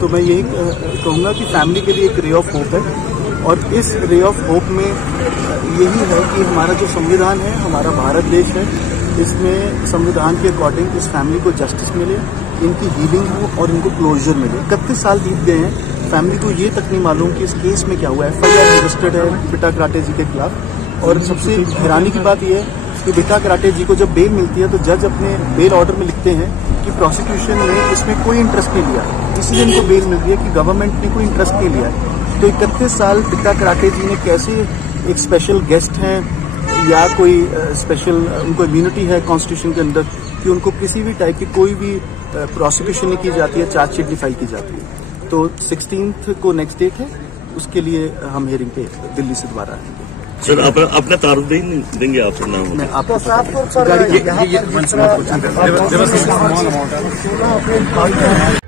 तो मैं यही कहूँगा कि फैमिली के लिए एक रे ऑफ होप है, और इस रे ऑफ होप में यही है कि हमारा जो संविधान है, हमारा भारत देश है, इसमें संविधान के अकॉर्डिंग इस फैमिली को जस्टिस मिले, इनकी हीलिंग हो और इनको क्लोजर मिले। 31 साल बीत गए हैं, फैमिली को ये तक नहीं मालूम कि इस केस में क्या हुआ है। FIR रजिस्टर्ड है बिटा कराटे जी के खिलाफ, और सबसे हैरानी की बात यह है कि बिटा कराटे जी को जब बेल मिलती है तो जज अपने बेल ऑर्डर में लिखते हैं कि प्रोसिक्यूशन ने इसमें कोई इंटरेस्ट नहीं लिया, इसलिए इनको बेल मिलती है कि गवर्नमेंट ने कोई इंटरेस्ट नहीं लिया है। तो 31 साल बिटा कराटे जी ने कैसे एक स्पेशल गेस्ट हैं या कोई स्पेशल उनको इम्यूनिटी है कॉन्स्टिट्यूशन के अंदर कि उनको किसी भी टाइप की कोई भी प्रोसिक्यूशन नहीं की जाती है, चार्जशीट नहीं फाइल की जाती है। तो 16 को नेक्स्ट डेट है, उसके लिए हम हियरिंग पे दिल्ली से दोबारा आएंगे। सर अपना तारुफ देंगे आप सर? नाम मैं आपको तो